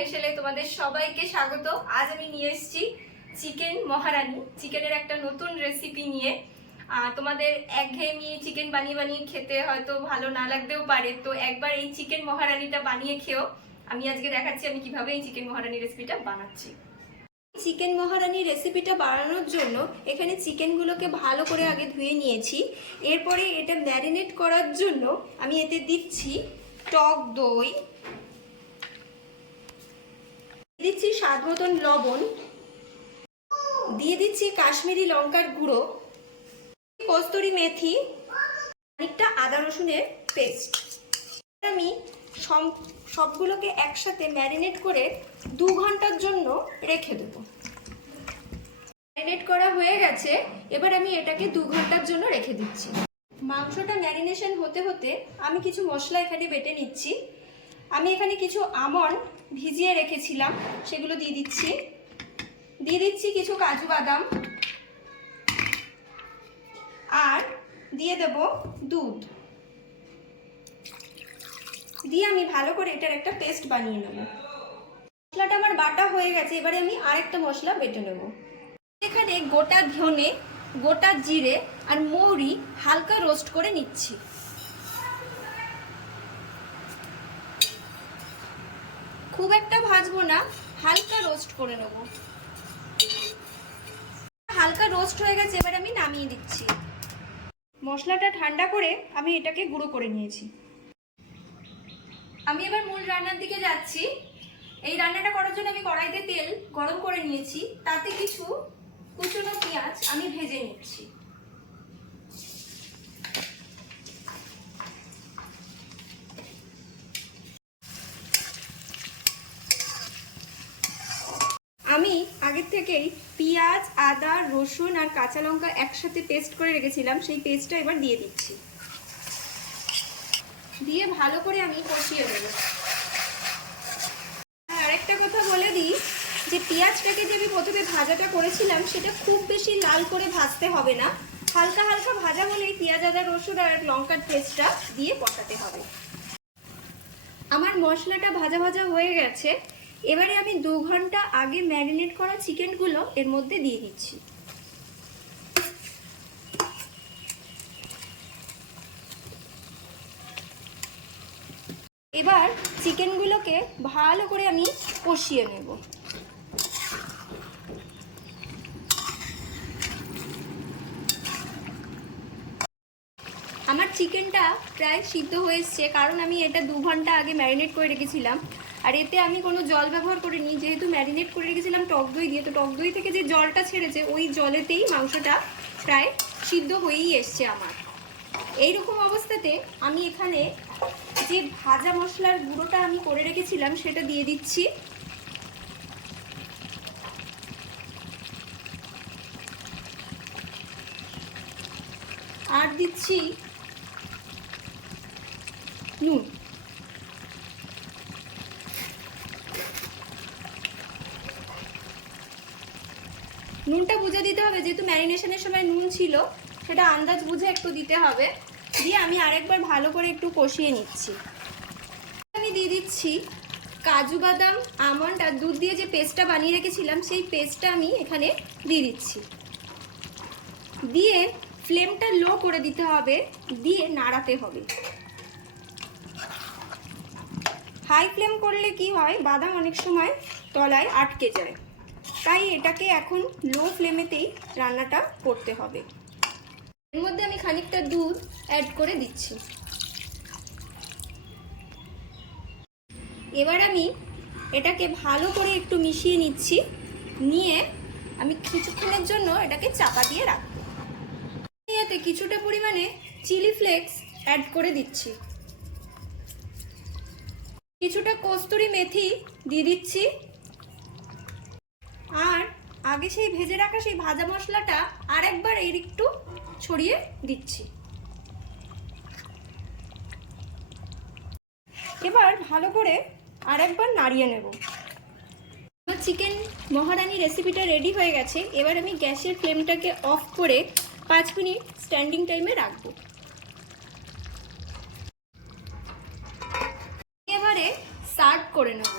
হেসেলে তোমাদের সবাইকে স্বাগত। আজ আমি নিয়ে এসেছি চিকেন মহারানি। চিকেনের একটা নতুন রেসিপি নিয়ে। তোমাদের একঘেয়েমি চিকেন বানিয়ে বানিয়ে খেতে হয়তো ভালো না লাগতেও পারে। তো একবার এই চিকেন মহারানিটা বানিয়ে খেও। আমি আজকে দেখাচ্ছি আমি কীভাবে এই চিকেন মহারানি রেসিপিটা বানাচ্ছি। চিকেন মহারানি রেসিপিটা বানানোর জন্য এখানে চিকেনগুলোকে ভালো করে আগে ধুয়ে নিয়েছি। এরপরে এটা ম্যারিনেট করার জন্য আমি এতে দিচ্ছি টক দই দিচ্ছি স্বাদ মতন লবণ। দিয়ে দিচ্ছি কাশ্মীরি লঙ্কার গুঁড়ো। কস্তুরি মেথি। অনেকটা আদা রসুনের পেস্ট। আমি সবগুলোকে একসাথে ম্যারিনেট করে দু ঘণ্টার জন্য রেখে দেবো। ম্যারিনেট করা হয়ে গেছে। এবার আমি এটাকে দু ঘণ্টার জন্য রেখে দিচ্ছি। মাংসটা ম্যারিনেশন হতে হতে আমি কিছু মশলা এখানে বেটে নিচ্ছি। আমি এখানে কিছু আমন্ড ভিজিয়ে রেখেছিলাম, সেগুলো দিয়ে দিচ্ছি। দিয়ে দিচ্ছি কিছু কাজু বাদাম। আর দিয়ে দেব দুধ। দিয়ে আমি ভালো করে এটার একটা পেস্ট বানিয়ে নেব। মশলাটা আমার বাটা হয়ে গেছে, এবারে আমি আরেকটা মশলা বেটে নেব। এখানে গোটা ধনে, গোটা জিরে আর মৌরি হালকা রোস্ট করে নিচ্ছি। খুব একটা ভাজবো না, হালকা রোস্ট করে নেব। হালকা রোস্ট হয়ে গেছে, এবার আমি নামিয়ে দিচ্ছি। মশলাটা ঠান্ডা করে আমি এটাকে গুঁড়ো করে নিয়েছি। আমি এবার মূল রান্নার দিকে যাচ্ছি। এই রান্নাটা করার জন্য আমি কড়াইতে তেল গরম করে নিয়েছি, তাতে কিছু কুচনো পেঁয়াজ আমি ভেজে নিচ্ছি আমি আগের থেকেই পেঁয়াজ, আদা, রসুন আর কাঁচা লঙ্কা একসাথে পেস্ট করে রেখেছিলাম, সেই পেস্টটা এবার দিয়ে দিচ্ছি। দিয়ে ভালো করে আমি কষিয়ে দেবো আর আরেকটা কথা বলে দিই, যে পেঁয়াজটাকে যে আমি প্রথমে ভাজাটা করেছিলাম, সেটা খুব বেশি লাল করে ভাজতে হবে না। হালকা হালকা ভাজা হলেই পেঁয়াজ, আদা, রসুন আর লঙ্কার পেস্টটা দিয়ে কষাতে হবে। আমার মশলাটা ভাজা ভাজা হয়ে গেছে। এবারে আমি দু ঘণ্টা আগে ম্যারিনেট করা চিকেনগুলো এর মধ্যে দিয়ে দিচ্ছি। এবার চিকেনগুলোকে ভালো করে আমি কষিয়ে নেব। আমার চিকেনটা প্রায় সিদ্ধ হয়ে এসছে, কারণ আমি এটা দু ঘণ্টা আগে ম্যারিনেট করে রেখেছিলাম। আর এতে আমি কোনো জল ব্যবহার করিনি, যেহেতু ম্যারিনেট করে রেখেছিলাম টক দই দিয়ে, তো টক দই থেকে যে জলটা ছেড়েছে, ওই জলেতেই মাংসটা প্রায় সিদ্ধ হয়েই এসছে আমার। এইরকম অবস্থাতে আমি এখানে যে ভাজা মশলার গুঁড়োটা আমি করে রেখেছিলাম, সেটা দিয়ে দিচ্ছি। আর দিচ্ছি নুন। নুনটা বুঝে দিতে হবে, যেহেতু ম্যারিনেশনের সময় নুন ছিল, সেটা আন্দাজ বুঝে একটু দিতে হবে। দিয়ে আমি আরেকবার ভালো করে একটু কষিয়ে নিচ্ছি। আমি দিয়ে দিচ্ছি কাজু বাদাম, আমন্ড আর দুধ দিয়ে যে পেস্টটা বানিয়ে রেখেছিলাম, সেই পেস্টটা আমি এখানে দিয়ে দিচ্ছি। দিয়ে ফ্লেমটা লো করে দিতে হবে, দিয়ে নাড়াতে হবে। হাই ফ্লেম করলে কি হয়, বাদাম অনেক সময় তলায় আটকে যায়। তাই এটাকে এখন লো ফ্লেমেতেই রান্নাটা করতে হবে। এর মধ্যে আমি খানিকটা দুধ অ্যাড করে দিচ্ছি। এবার আমি এটাকে ভালো করে একটু মিশিয়ে নিচ্ছি। নিয়ে আমি কিছুক্ষণের জন্য এটাকে চাপা দিয়ে রাখব। এতে কিছুটা পরিমাণে চিলি ফ্লেক্স অ্যাড করে দিচ্ছি। কিছুটা কস্তুরি মেথি দিয়ে দিচ্ছি। আর আগে সেই ভেজে রাখা সেই ভাজা মশলাটা আরেকবার এর একটু ছড়িয়ে দিচ্ছি। এবার ভালো করে আরেকবার নাড়িয়ে নেব। আমার চিকেন মহারানি রেসিপিটা রেডি হয়ে গেছে। এবার আমি গ্যাসের ফ্লেমটাকে অফ করে পাঁচ মিনিট স্ট্যান্ডিং টাইমে রাখব। এবারে সার্ভ করে নেব।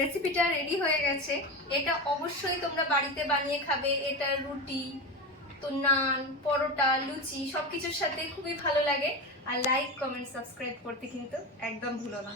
রেসিপিটা রেডি হয়ে গেছে। এটা অবশ্যই তোমরা বাড়িতে বানিয়ে খাবে। এটা রুটি, তো নান, পরোটা, লুচি সব কিছুর সাথে খুবই ভালো লাগে। আর লাইক কমেন্ট সাবস্ক্রাইব করতে কিন্তু একদম ভুলো না।